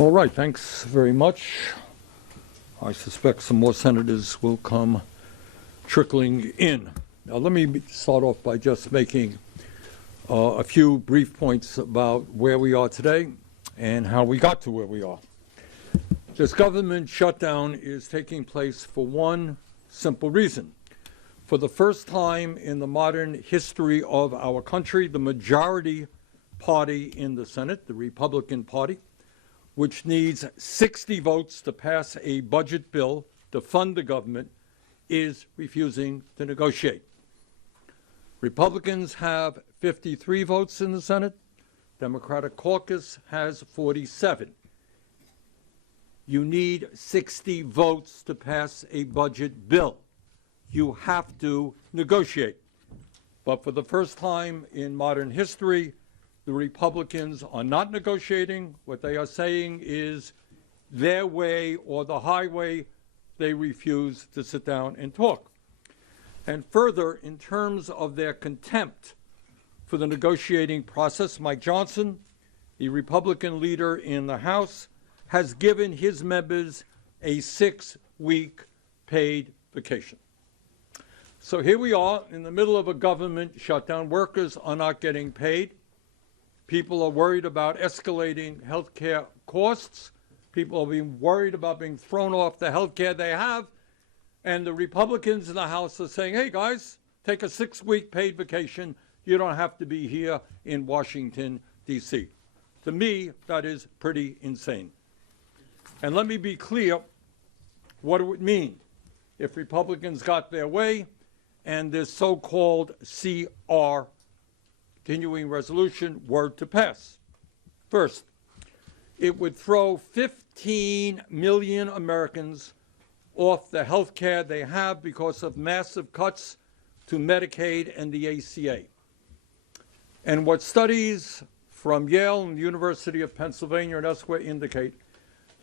All right, thanks very much. I suspect some more senators will come trickling in. Now, let me start off by just making a few brief points about where we are today and how we got to where we are. This government shutdown is taking place for one simple reason. For the first time in the modern history of our country, the majority party in the Senate, the Republican Party, which needs 60 votes to pass a budget bill to fund the government, is refusing to negotiate. Republicans have 53 votes in the Senate. Democratic caucus has 47. You need 60 votes to pass a budget bill. You have to negotiate. But for the first time in modern history, the Republicans are not negotiating. What they are saying is their way or the highway. They refuse to sit down and talk. And further, in terms of their contempt for the negotiating process, Mike Johnson, the Republican leader in the House, has given his members a 6-week paid vacation. So here we are in the middle of a government shutdown. Workers are not getting paid. People are worried about escalating health care costs. People are being worried about being thrown off the health care they have. And the Republicans in the House are saying, hey, guys, take a 6-week paid vacation. You don't have to be here in Washington, D.C. To me, that is pretty insane. And let me be clear what it would mean if Republicans got their way and this so-called CR, continuing resolution, were to pass. First, it would throw 15 million Americans off the health care they have because of massive cuts to Medicaid and the ACA. And what studies from Yale and the University of Pennsylvania and elsewhere indicate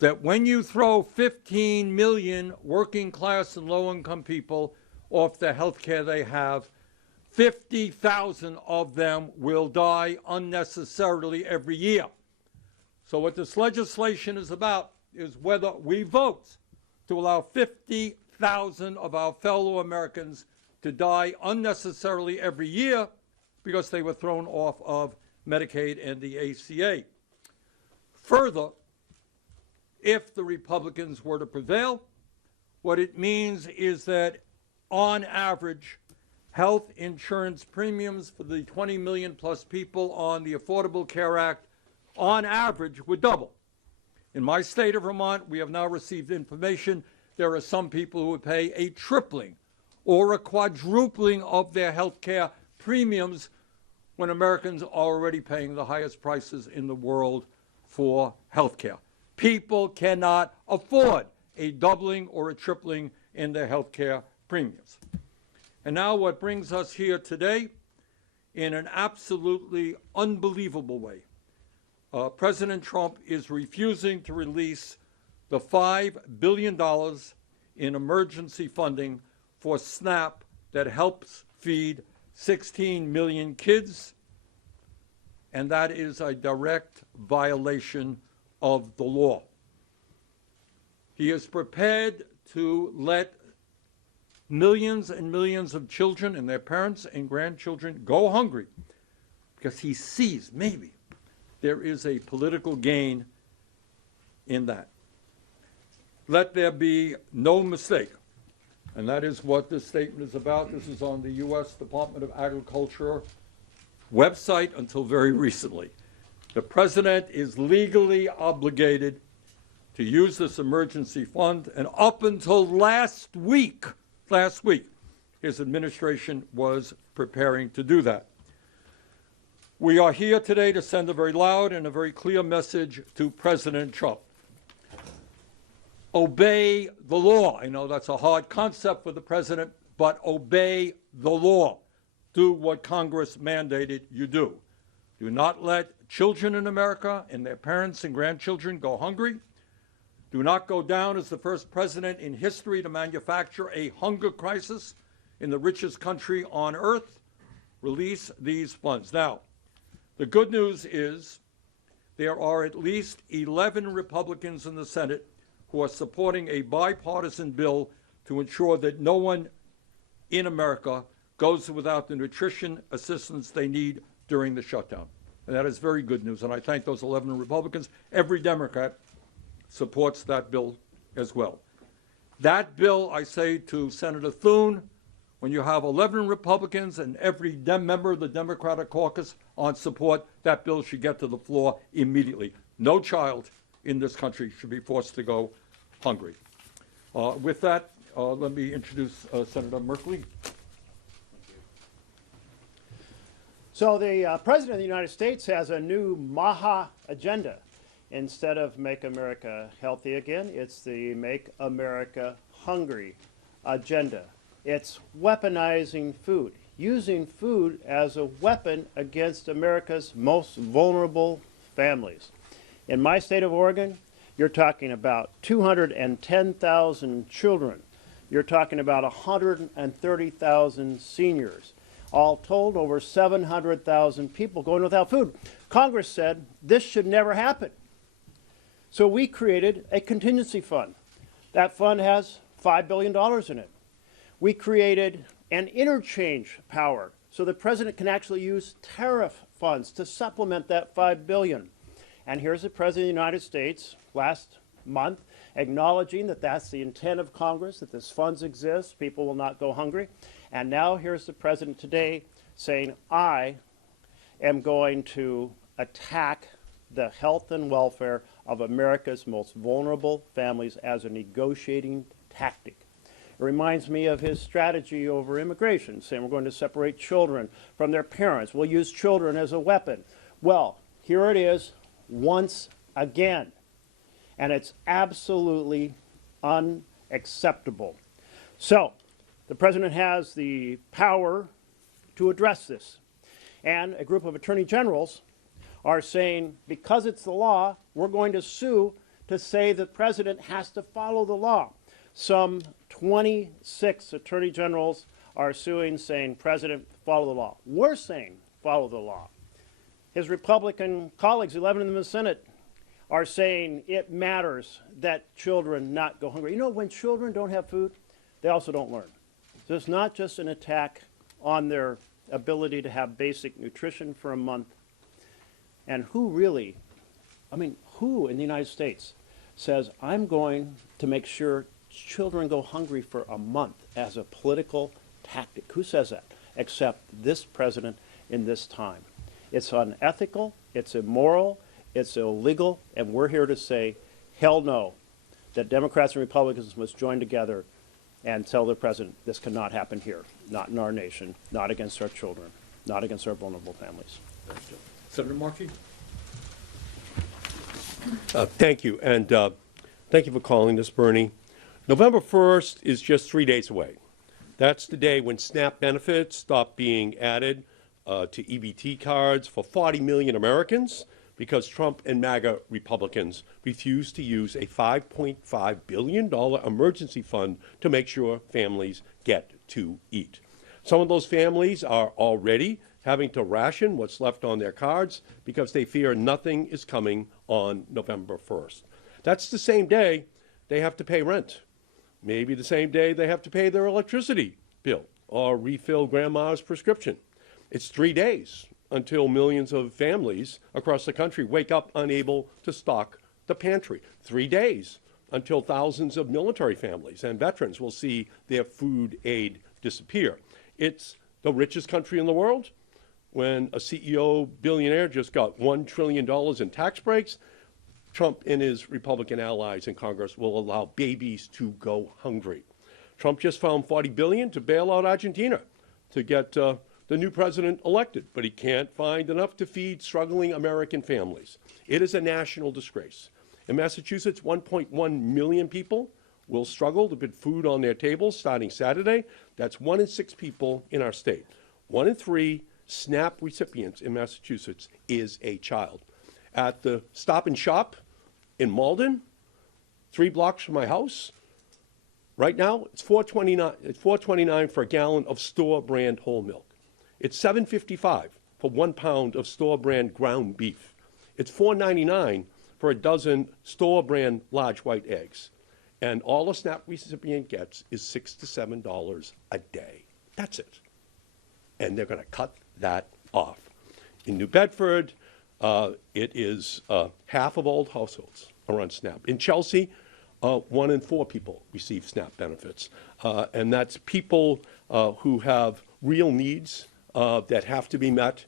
that when you throw 15 million working class and low-income people off the health care they have, 50,000 of them will die unnecessarily every year. So what this legislation is about is whether we vote to allow 50,000 of our fellow Americans to die unnecessarily every year because they were thrown off of Medicaid and the ACA. Further, if the Republicans were to prevail, what it means is that on average, health insurance premiums for the 20 million plus people on the Affordable Care Act, on average, would double. In my state of Vermont, we have now received information there are some people who would pay a tripling or a quadrupling of their health care premiums when Americans are already paying the highest prices in the world for health care. People cannot afford a doubling or a tripling in their health care premiums. And now what brings us here today, in an absolutely unbelievable way, President Trump is refusing to release the $5 billion in emergency funding for SNAP that helps feed 16 million kids, and that is a direct violation of the law. He is prepared to let millions and millions of children and their parents and grandchildren go hungry because he sees maybe there is a political gain in that. Let there be no mistake, and that is what this statement is about. This is on the U.S. Department of Agriculture website until very recently. The president is legally obligated to use this emergency fund, and up until last week, his administration was preparing to do that. We are here today to send a very loud and a very clear message to President Trump. Obey the law. I know that's a hard concept for the president, but obey the law. Do what Congress mandated you do. Do not let children in America and their parents and grandchildren go hungry. Do not go down as the first president in history to manufacture a hunger crisis in the richest country on earth. Release these funds. Now, the good news is there are at least 11 Republicans in the Senate who are supporting a bipartisan bill to ensure that no one in America goes without the nutrition assistance they need during the shutdown. And that is very good news, and I thank those 11 Republicans. Every Democrat supports that bill as well. That bill, I say to Senator Thune, when you have 11 Republicans and every member of the Democratic caucus on support, that bill should get to the floor immediately. No child in this country should be forced to go hungry. With that, let me introduce Senator Merkley. So the President of the United States has a new MAHA agenda. Instead of Make America Healthy Again, it's the Make America Hungry agenda. It's weaponizing food, using food as a weapon against America's most vulnerable families. In my state of Oregon, you're talking about 210,000 children. You're talking about 130,000 seniors. All told, over 700,000 people going without food. Congress said this should never happen. So we created a contingency fund. That fund has $5 billion in it. We created an interchange power so the president can actually use tariff funds to supplement that $5 billion. And here's the President of the United States last month acknowledging that that's the intent of Congress, that this funds exist, people will not go hungry. And now here's the President today saying, I am going to attack the health and welfare of America's most vulnerable families as a negotiating tactic. It reminds me of his strategy over immigration, saying we're going to separate children from their parents. We'll use children as a weapon. Well, here it is once again. And it's absolutely unacceptable. So, the President has the power to address this. And a group of attorney generals are saying, because it's the law, we're going to sue to say the President has to follow the law. Some 26 attorney generals are suing, saying, President, follow the law. We're saying, follow the law. His Republican colleagues, 11 of them in the Senate, are saying it matters that children not go hungry. You know, when children don't have food, they also don't learn. So it's not just an attack on their ability to have basic nutrition for a month. And who really, who in the United States says, I'm going to make sure children go hungry for a month as a political tactic? Who says that? Except this president in this time. It's unethical, it's immoral, it's illegal, and we're here to say, hell no, that Democrats and Republicans must join together and tell the president this cannot happen here, not in our nation, not against our children, not against our vulnerable families. Senator Markey. Thank you, and thank you for calling this, Bernie. November 1st is just 3 days away. That's the day when SNAP benefits stop being added to EBT cards for 40 million Americans because Trump and MAGA Republicans refuse to use a $5.5 billion emergency fund to make sure families get to eat. Some of those families are already having to ration what's left on their cards because they fear nothing is coming on November 1st. That's the same day they have to pay rent. Maybe the same day they have to pay their electricity bill or refill grandma's prescription. It's 3 days until millions of families across the country wake up unable to stock the pantry. 3 days until thousands of military families and veterans will see their food aid disappear. It's the richest country in the world. When a CEO billionaire just got $1 trillion in tax breaks, Trump and his Republican allies in Congress will allow babies to go hungry. Trump just found $40 billion to bail out Argentina to get the new president elected, but he can't find enough to feed struggling American families. It is a national disgrace. In Massachusetts, 1.1 million people will struggle to put food on their tables starting Saturday. That's 1 in 6 people in our state. 1 in 3 SNAP recipients in Massachusetts is a child. At the Stop and Shop in Malden, 3 blocks from my house, right now it's $4.29 for a gallon of store brand whole milk. It's $7.55 for 1 pound of store brand ground beef. It's $4.99 for a dozen store-brand large white eggs. And all a SNAP recipient gets is $6 to $7 a day. That's it. And they're going to cut that off. In New Bedford, it is half of all households are on SNAP. In Chelsea, 1 in 4 people receive SNAP benefits. And that's people who have real needs that have to be met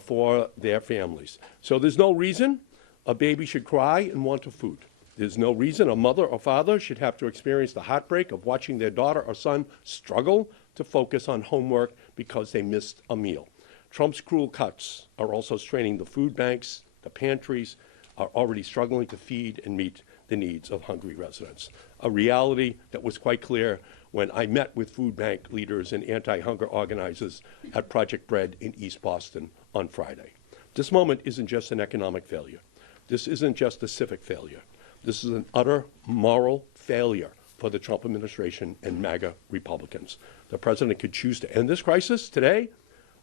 for their families. So there's no reason a baby should cry and want a food. There's no reason a mother or father should have to experience the heartbreak of watching their daughter or son struggle to focus on homework because they missed a meal. Trump's cruel cuts are also straining the food banks. The pantries are already struggling to feed and meet the needs of hungry residents, a reality that was quite clear when I met with food bank leaders and anti-hunger organizers at Project Bread in East Boston on Friday. This moment isn't just an economic failure. This isn't just a civic failure. This is an utter moral failure for the Trump administration and MAGA Republicans. The president could choose to end this crisis today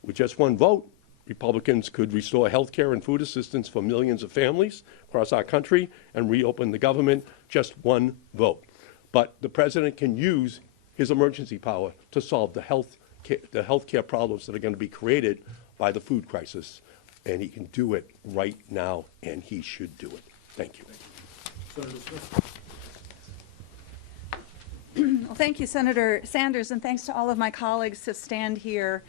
with just one vote. Republicans could restore health care and food assistance for millions of families across our country and reopen the government. Just one vote. But the president can use his emergency power to solve the health care problems that are going to be created by the food crisis. And he can do it right now, and he should do it. Thank you. Well, thank you, Senator Sanders, and thanks to all of my colleagues to stand here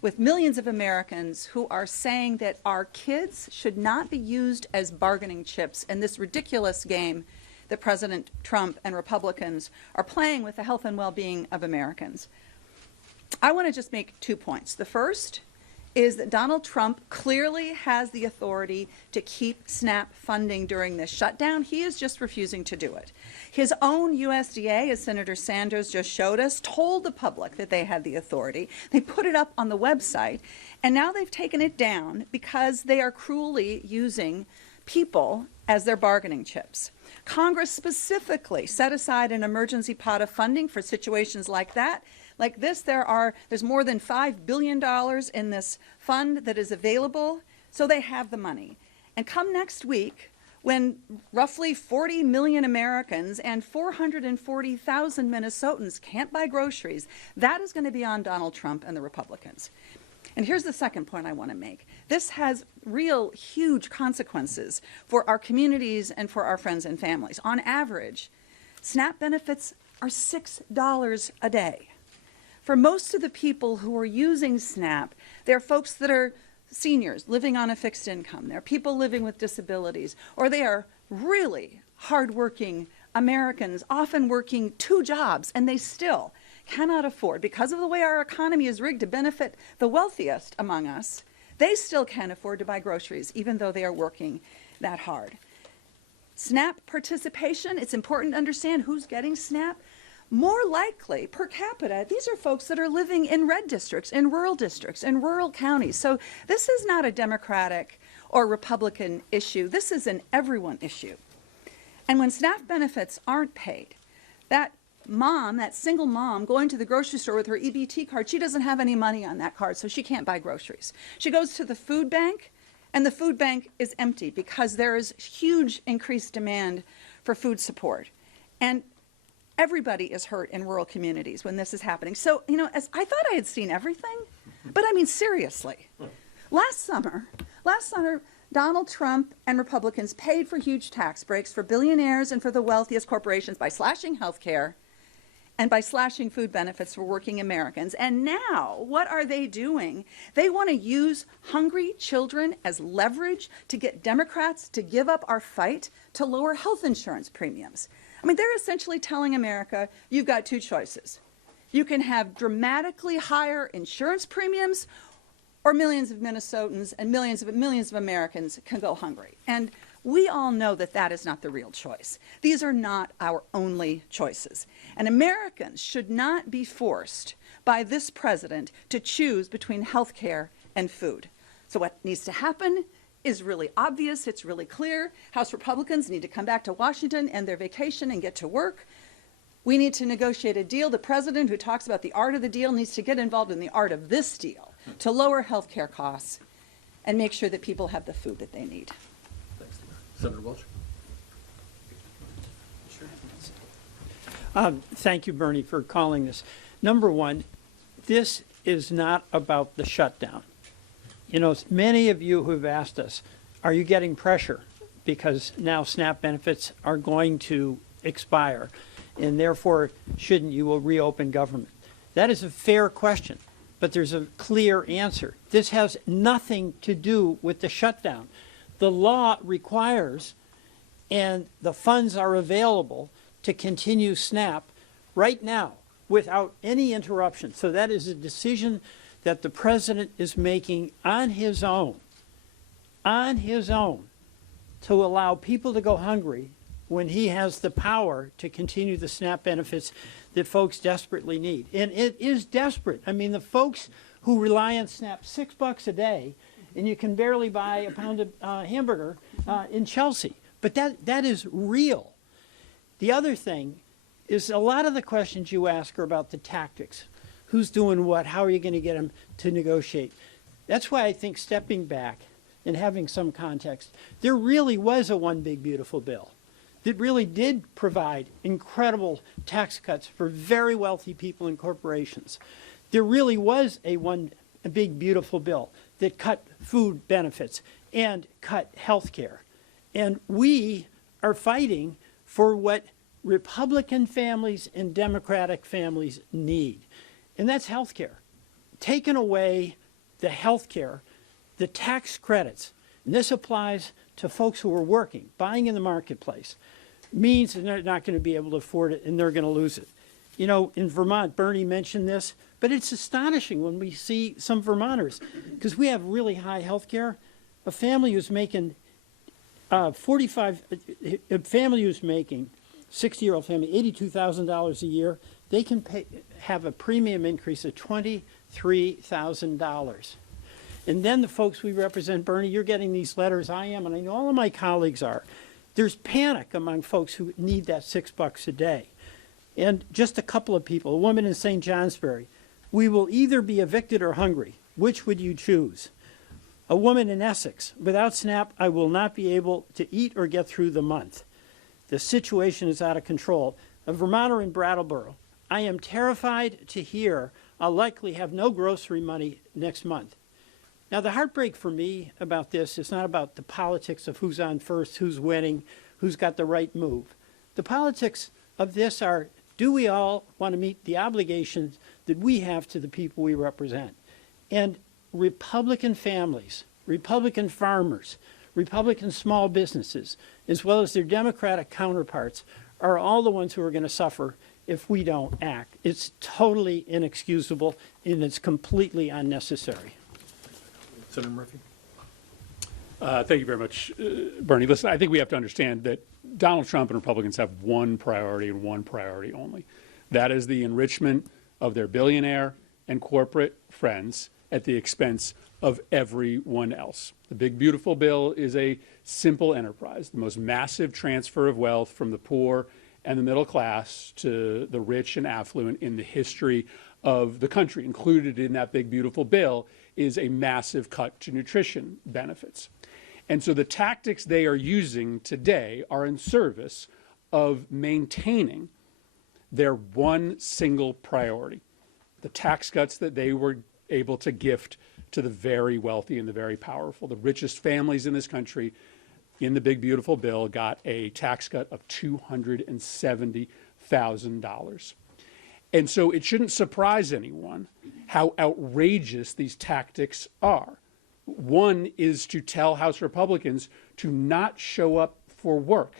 with millions of Americans who are saying that our kids should not be used as bargaining chips in this ridiculous game that President Trump and Republicans are playing with the health and well-being of Americans. I want to just make 2 points. The first is that Donald Trump clearly has the authority to keep SNAP funding during this shutdown. He is just refusing to do it. His own USDA, as Senator Sanders just showed us, told the public that they had the authority. They put it up on the website, and now they've taken it down because they are cruelly using people as their bargaining chips. Congress specifically set aside an emergency pot of funding for situations like that. Like this, there's more than $5 billion in this fund that is available, so they have the money. And come next week, when roughly 40 million Americans and 440,000 Minnesotans can't buy groceries, that is going to be on Donald Trump and the Republicans. And here's the second point I want to make. This has real huge consequences for our communities and for our friends and families. On average, SNAP benefits are $6 a day. For most of the people who are using SNAP, they're folks that are seniors living on a fixed income. They're people living with disabilities, or they are really hardworking Americans, often working 2 jobs, and they still cannot afford, because of the way our economy is rigged to benefit the wealthiest among us, they still can't afford to buy groceries, even though they are working that hard. SNAP participation, it's important to understand who's getting SNAP. More likely, per capita, these are folks that are living in red districts, in rural counties. So this is not a Democratic or Republican issue. This is an everyone issue. And when SNAP benefits aren't paid, that mom, that single mom going to the grocery store with her EBT card, she doesn't have any money on that card, so she can't buy groceries. She goes to the food bank, and the food bank is empty because there is huge increased demand for food support. And everybody is hurt in rural communities when this is happening. So, as I thought I had seen everything, but I mean, seriously. Last summer, Donald Trump and Republicans paid for huge tax breaks for billionaires and for the wealthiest corporations by slashing health care and by slashing food benefits for working Americans. And now, what are they doing? They want to use hungry children as leverage to get Democrats to give up our fight to lower health insurance premiums. I mean, they're essentially telling America, you've got 2 choices. You can have dramatically higher insurance premiums, or millions of Minnesotans and millions of Americans can go hungry. And we all know that that is not the real choice. These are not our only choices. And Americans should not be forced by this president to choose between health care and food. So what needs to happen is really obvious. It's really clear. House Republicans need to come back to Washington, end their vacation, and get to work. We need to negotiate a deal. The president, who talks about the art of the deal, needs to get involved in the art of this deal to lower health care costs and make sure that people have the food that they need. Senator Welch. Thank you, Bernie, for calling this. Number one, this is not about the shutdown. You know, many of you who have asked us, are you getting pressure because now SNAP benefits are going to expire, and therefore shouldn't you reopen government? That is a fair question, but there's a clear answer. This has nothing to do with the shutdown. The law requires, and the funds are available to continue SNAP right now without any interruption. So that is a decision that the president is making on his own, to allow people to go hungry when he has the power to continue the SNAP benefits that folks desperately need. And it is desperate. I mean, the folks who rely on SNAP, $6 a day, and you can barely buy a pound of hamburger in Chelsea. But that is real. The other thing is a lot of the questions you ask are about the tactics. Who's doing what? How are you going to get them to negotiate? That's why I think stepping back and having some context, there really was a one big beautiful bill that really did provide incredible tax cuts for very wealthy people and corporations. There really was a big beautiful bill that cut food benefits and cut health care. And we are fighting for what Republican families and Democratic families need, and that's health care. Taking away the health care, the tax credits, and this applies to folks who are working, buying in the marketplace, means that they're not going to be able to afford it and they're going to lose it. You know, in Vermont, Bernie mentioned this, but it's astonishing when we see some Vermonters, because we have really high health care. A family who's making 60-year-old family, $82,000 a year, they can have a premium increase of $23,000. And then the folks we represent, Bernie, you're getting these letters, I am, and I know all of my colleagues are. There's panic among folks who need that $6 a day. And just a couple of people, a woman in St. Johnsbury, we will either be evicted or hungry. Which would you choose? A woman in Essex, without SNAP, I will not be able to eat or get through the month. The situation is out of control. A Vermonter in Brattleboro, I am terrified to hear I'll likely have no grocery money next month. Now, the heartbreak for me about this is not about the politics of who's on first, who's winning, who's got the right move. The politics of this are, do we all want to meet the obligations that we have to the people we represent? And Republican families, Republican farmers, Republican small businesses, as well as their Democratic counterparts, are all the ones who are going to suffer if we don't act. It's totally inexcusable, and it's completely unnecessary. Senator Murphy. Thank you very much, Bernie. Listen, I think we have to understand that Donald Trump and Republicans have one priority and one priority only. That is the enrichment of their billionaire and corporate friends at the expense of everyone else. The big beautiful bill is a simple enterprise, the most massive transfer of wealth from the poor and the middle class to the rich and affluent in the history of the country. Included in that big beautiful bill is a massive cut to nutrition benefits. And so the tactics they are using today are in service of maintaining their one single priority, the tax cuts that they were able to gift to the very wealthy and the very powerful. The richest families in this country in the big beautiful bill got a tax cut of $270,000. And so it shouldn't surprise anyone how outrageous these tactics are. One is to tell House Republicans to not show up for work,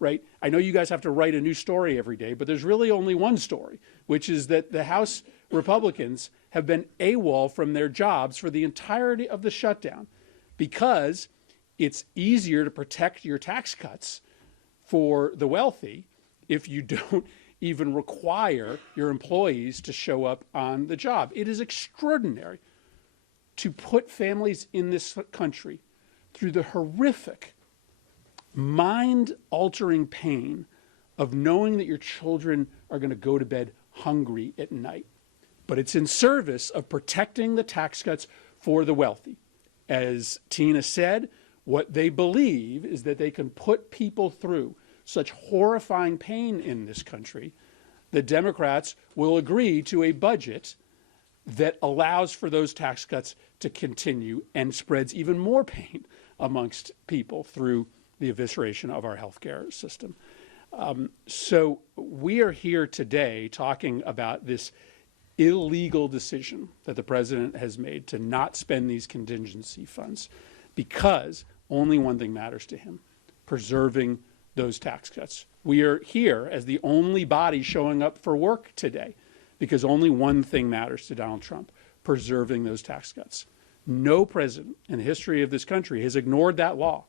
right? I know you guys have to write a new story every day, but there's really only one story, which is that the House Republicans have been AWOL from their jobs for the entirety of the shutdown because it's easier to protect your tax cuts for the wealthy if you don't even require your employees to show up on the job. It is extraordinary to put families in this country through the horrific, mind-altering pain of knowing that your children are going to go to bed hungry at night. But it's in service of protecting the tax cuts for the wealthy. As Tina said, what they believe is that they can put people through such horrifying pain in this country that Democrats will agree to a budget that allows for those tax cuts to continue and spreads even more pain amongst people through the evisceration of our healthcare system. So we are here today talking about this illegal decision that the president has made to not spend these contingency funds because only one thing matters to him: preserving those tax cuts. We are here as the only body showing up for work today because only one thing matters to Donald Trump: preserving those tax cuts. No president in the history of this country has ignored that law,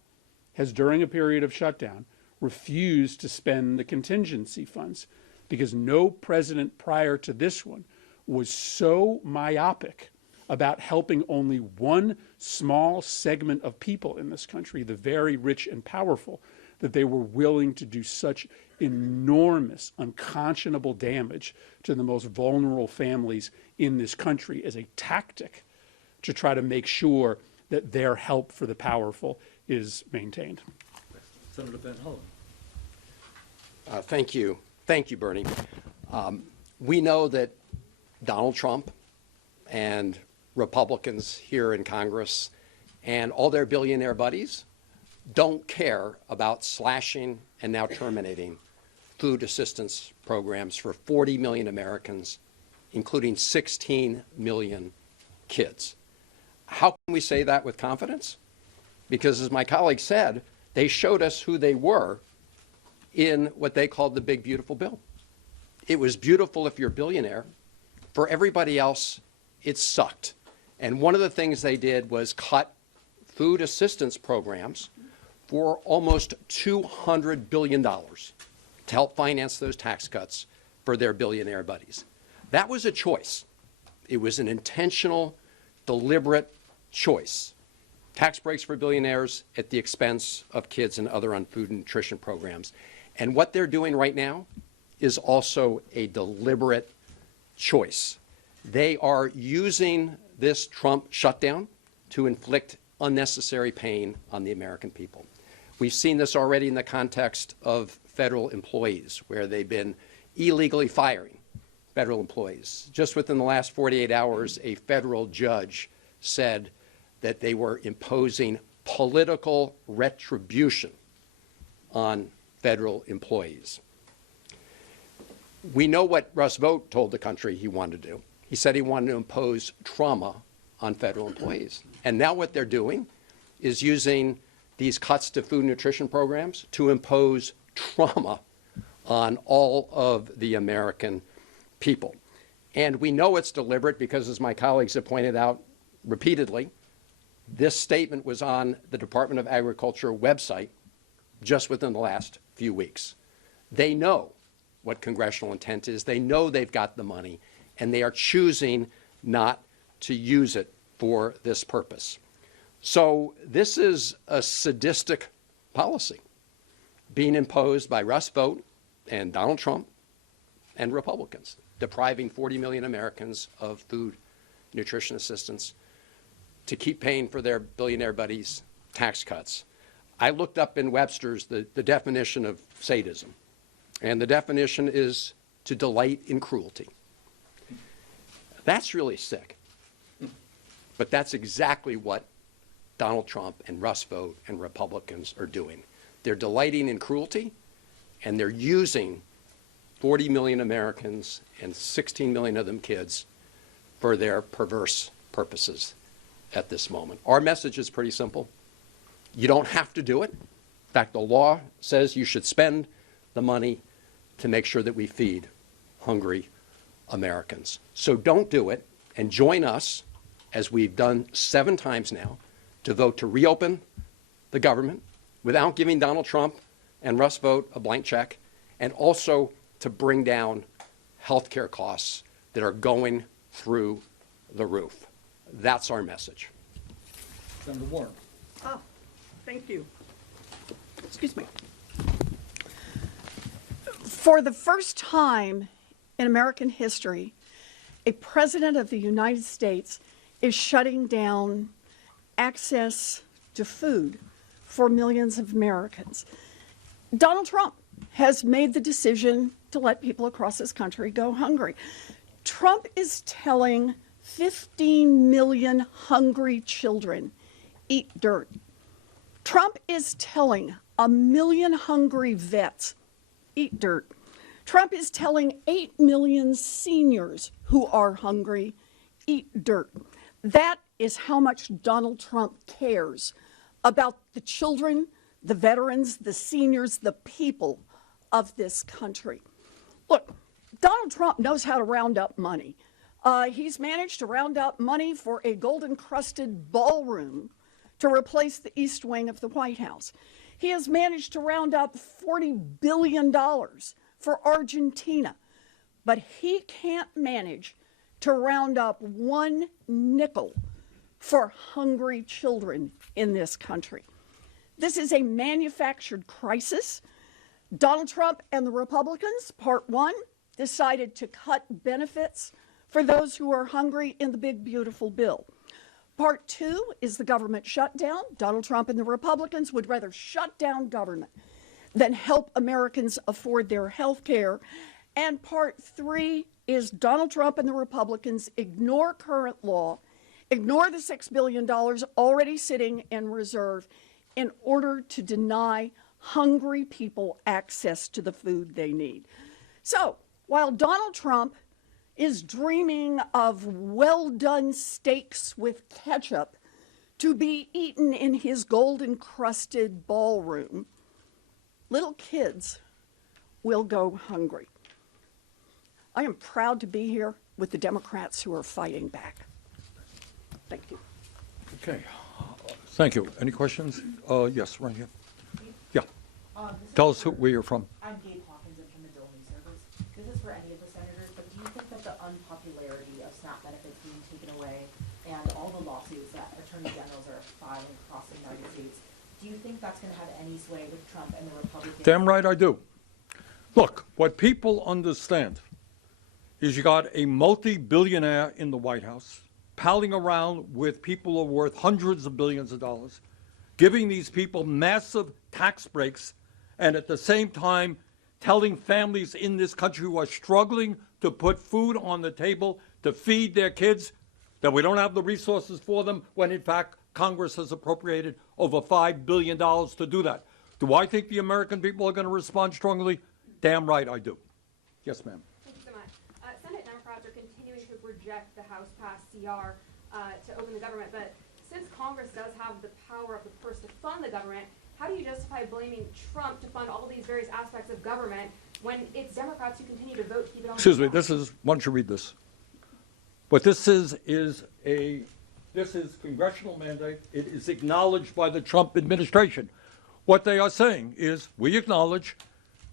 has during a period of shutdown refused to spend the contingency funds, because no president prior to this one was so myopic about helping only one small segment of people in this country, the very rich and powerful, that they were willing to do such enormous, unconscionable damage to the most vulnerable families in this country as a tactic to try to make sure that their help for the powerful is maintained. Senator Van Hollen. Thank you. Thank you, Bernie. We know that Donald Trump and Republicans here in Congress and all their billionaire buddies don't care about slashing and now terminating food assistance programs for 40 million Americans, including 16 million kids. How can we say that with confidence? Because, as my colleague said, they showed us who they were in what they called the Big Beautiful Bill. It was beautiful if you're a billionaire. For everybody else, it sucked. And one of the things they did was cut food assistance programs for almost $200 billion to help finance those tax cuts for their billionaire buddies. That was a choice. It was an intentional, deliberate choice. Tax breaks for billionaires at the expense of kids and other on food and nutrition programs. And what they're doing right now is also a deliberate choice. They are using this Trump shutdown to inflict unnecessary pain on the American people. We've seen this already in the context of federal employees, where they've been illegally firing federal employees. Just within the last 48 hours, a federal judge said that they were imposing political retribution on federal employees. We know what Russ Vought told the country he wanted to do. He said he wanted to impose trauma on federal employees. And now what they're doing is using these cuts to food and nutrition programs to impose trauma on all of the American people. And we know it's deliberate because, as my colleagues have pointed out repeatedly, this statement was on the Department of Agriculture website just within the last few weeks. They know what congressional intent is. They know they've got the money, and they are choosing not to use it for this purpose. So this is a sadistic policy being imposed by Russ Vought and Donald Trump and Republicans, depriving 40 million Americans of food, nutrition assistance to keep paying for their billionaire buddies' tax cuts. I looked up in Webster's the definition of sadism, and the definition is to delight in cruelty. That's really sick. But that's exactly what Donald Trump and Russ Vought and Republicans are doing. They're delighting in cruelty, and they're using 40 million Americans and 16 million of them kids for their perverse purposes at this moment. Our message is pretty simple. You don't have to do it. In fact, the law says you should spend the money to make sure that we feed hungry Americans. So don't do it, and join us, as we've done 7 times now, to vote to reopen the government without giving Donald Trump and Russ Vought a blank check, and also to bring down health care costs that are going through the roof. That's our message. Senator Warren. Oh, thank you. Excuse me. For the first time in American history, a president of the United States is shutting down access to food for millions of Americans. Donald Trump has made the decision to let people across this country go hungry. Trump is telling 15 million hungry children, eat dirt. Trump is telling 1 million hungry vets, eat dirt. Trump is telling 8 million seniors who are hungry, eat dirt. That is how much Donald Trump cares about the children, the veterans, the seniors, the people of this country. Look, Donald Trump knows how to round up money. He's managed to round up money for a gold-encrusted ballroom to replace the East Wing of the White House. He has managed to round up $40 billion for Argentina, but he can't manage to round up 1 nickel for hungry children in this country. This is a manufactured crisis. Donald Trump and the Republicans, part one, decided to cut benefits for those who are hungry in the big, beautiful bill. Part two is the government shutdown. Donald Trump and the Republicans would rather shut down government than help Americans afford their health care. And part three is Donald Trump and the Republicans ignore current law, ignore the $6 billion already sitting in reserve in order to deny hungry people access to the food they need. So while Donald Trump is dreaming of well-done steaks with ketchup to be eaten in his gold-encrusted ballroom, little kids will go hungry. I am proud to be here with the Democrats who are fighting back. Thank you. Okay. Thank you. Any questions? Yes, right here. Yeah. Tell us where you're from. I'm Gabe Hawkins. I'm from the Bill News Service. This is for any of the senators, but do you think that the unpopularity of SNAP benefits being taken away and all the lawsuits that attorney generals are filing across the United States, do you think that's going to have any sway with Trump and the Republicans? Damn right I do. Look, what people understand is you got a multi-billionaire in the White House palling around with people who are worth hundreds of billions of dollars, giving these people massive tax breaks, and at the same time telling families in this country who are struggling to put food on the table to feed their kids that we don't have the resources for them, when in fact Congress has appropriated over $5 billion to do that. Do I think the American people are going to respond strongly? Damn right I do. Yes, ma'am. Thank you so much. Senate Democrats are continuing to reject the House-passed CR to open the government, but since Congress does have the power of the purse to fund the government, how do you justify blaming Trump to fund all these various aspects of government when it's Democrats who continue to vote to keep it on? Excuse me, this is, why don't you read this? What this is congressional mandate. It is acknowledged by the Trump administration. What they are saying is, we acknowledge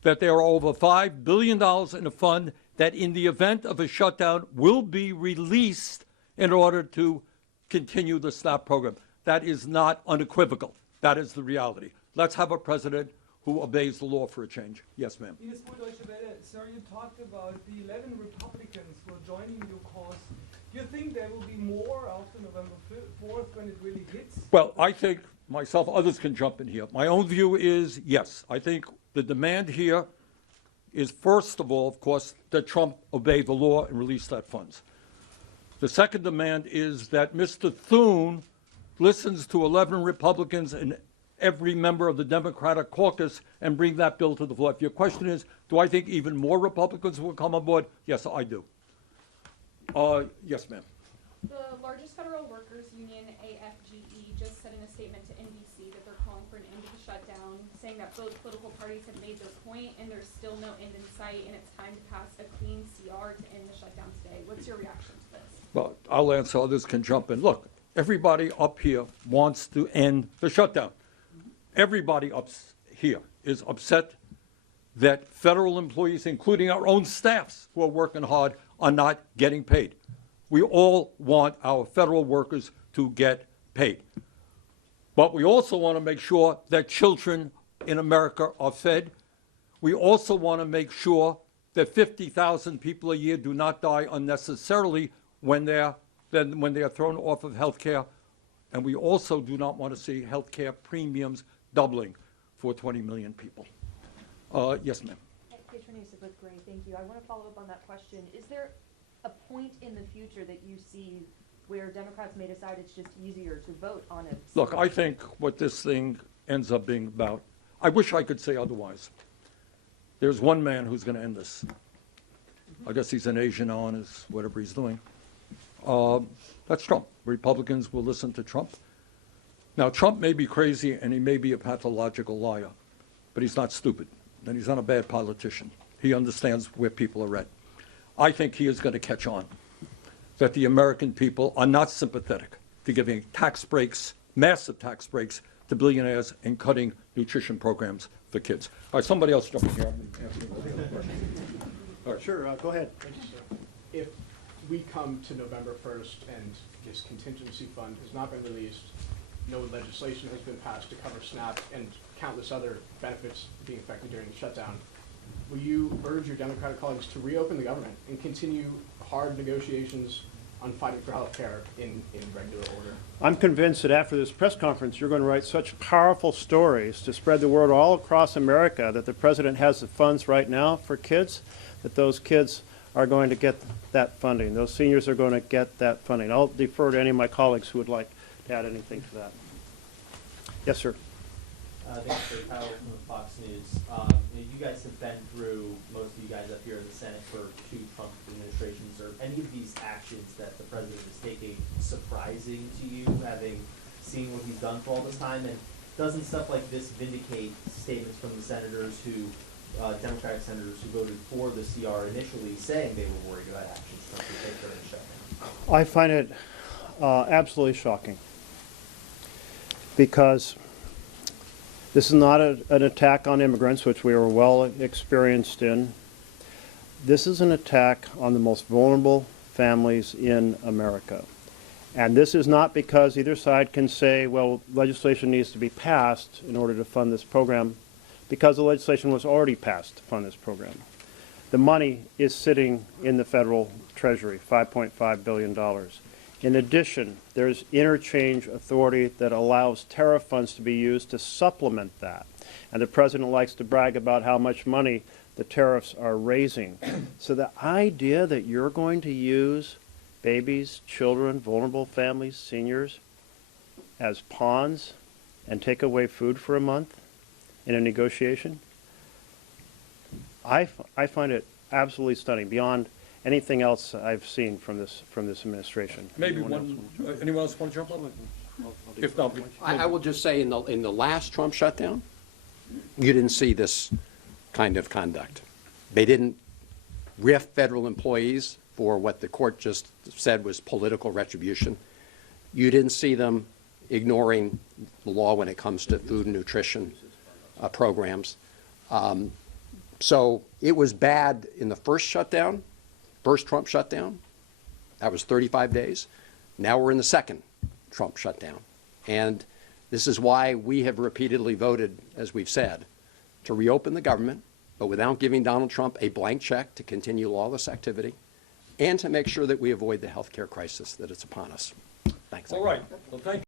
that there are over $5 billion in a fund that in the event of a shutdown will be released in order to continue the SNAP program. That is not unequivocal. That is the reality. Let's have a president who obeys the law for a change. Yes, ma'am. Yes, for Deutsche Welle. Sir, you talked about the 11 Republicans who are joining your cause. Do you think there will be more after November 4th when it really hits? Well, I think myself, others can jump in here. My own view is yes. I think the demand here is, first of all, of course, that Trump obey the law and release that funds. The second demand is that Mr. Thune listens to 11 Republicans and every member of the Democratic caucus and bring that bill to the floor. If your question is, do I think even more Republicans will come on board? Yes, I do. Yes, ma'am. The largest federal workers union, AFGE, just said in a statement to NBC that they're calling for an end to the shutdown, saying that both political parties have made their point and there's still no end in sight, and it's time to pass a clean CR to end the shutdown today. What's your reaction to this? Well, I'll answer, others can jump in. Look, everybody up here wants to end the shutdown. Everybody up here is upset that federal employees, including our own staffs who are working hard, are not getting paid. We all want our federal workers to get paid. But we also want to make sure that children in America are fed. We also want to make sure that 50,000 people a year do not die unnecessarily when they are thrown off of health care. And we also do not want to see health care premiums doubling for 20 million people. Yes, ma'am. Patron Yusuf with Gray, thank you. I want to follow up on that question. Is there a point in the future that you see where Democrats may decide it's just easier to vote on it? Look, I think what this thing ends up being about, I wish I could say otherwise. There's one man who's going to end this. I guess he's an Asian now and is whatever he's doing. That's Trump. Republicans will listen to Trump. Now, Trump may be crazy and he may be a pathological liar, but he's not stupid, and he's not a bad politician. He understands where people are at. I think he is going to catch on, that the American people are not sympathetic to giving tax breaks, massive tax breaks, to billionaires and cutting nutrition programs for kids. All right, somebody else jump in here. All right. Sure, go ahead. Thank you, sir. If we come to November 1st and this contingency fund has not been released, no legislation has been passed to cover SNAP and countless other benefits being affected during the shutdown, will you urge your Democratic colleagues to reopen the government and continue hard negotiations on fighting for health care in regular order? I'm convinced that after this press conference, you're going to write such powerful stories to spread the word all across America that the president has the funds right now for kids, that those kids are going to get that funding. Those seniors are going to get that funding. I'll defer to any of my colleagues who would like to add anything to that. Yes, sir. Thanks, sir. Kyle from Fox News. You guys have been through, most of you guys up here in the Senate, for 2 Trump administrations. Are any of these actions that the president is taking surprising to you, having seen what he's done for all this time? And doesn't stuff like this vindicate statements from the senators who, Democratic senators who voted for the CR initially, saying they were worried about actions Trump would take during the shutdown? I find it absolutely shocking, because this is not an attack on immigrants, which we are well experienced in. This is an attack on the most vulnerable families in America. And this is not because either side can say, well, legislation needs to be passed in order to fund this program, because the legislation was already passed to fund this program. The money is sitting in the federal treasury, $5.5 billion. In addition, there's interchange authority that allows tariff funds to be used to supplement that. And the president likes to brag about how much money the tariffs are raising. So the idea that you're going to use babies, children, vulnerable families, seniors as pawns and take away food for a month in a negotiation, I find it absolutely stunning, beyond anything else I've seen from this administration. Maybe anyone else want to jump up? If not, I will just say, in the last Trump shutdown, you didn't see this kind of conduct. They didn't riff federal employees for what the court just said was political retribution. You didn't see them ignoring the law when it comes to food and nutrition programs. So it was bad in the first shutdown, first Trump shutdown. That was 35 days. Now we're in the second Trump shutdown. And this is why we have repeatedly voted, as we've said, to reopen the government, but without giving Donald Trump a blank check to continue lawless activity, and to make sure that we avoid the health care crisis that is upon us. Thanks. all right. Well, thank you.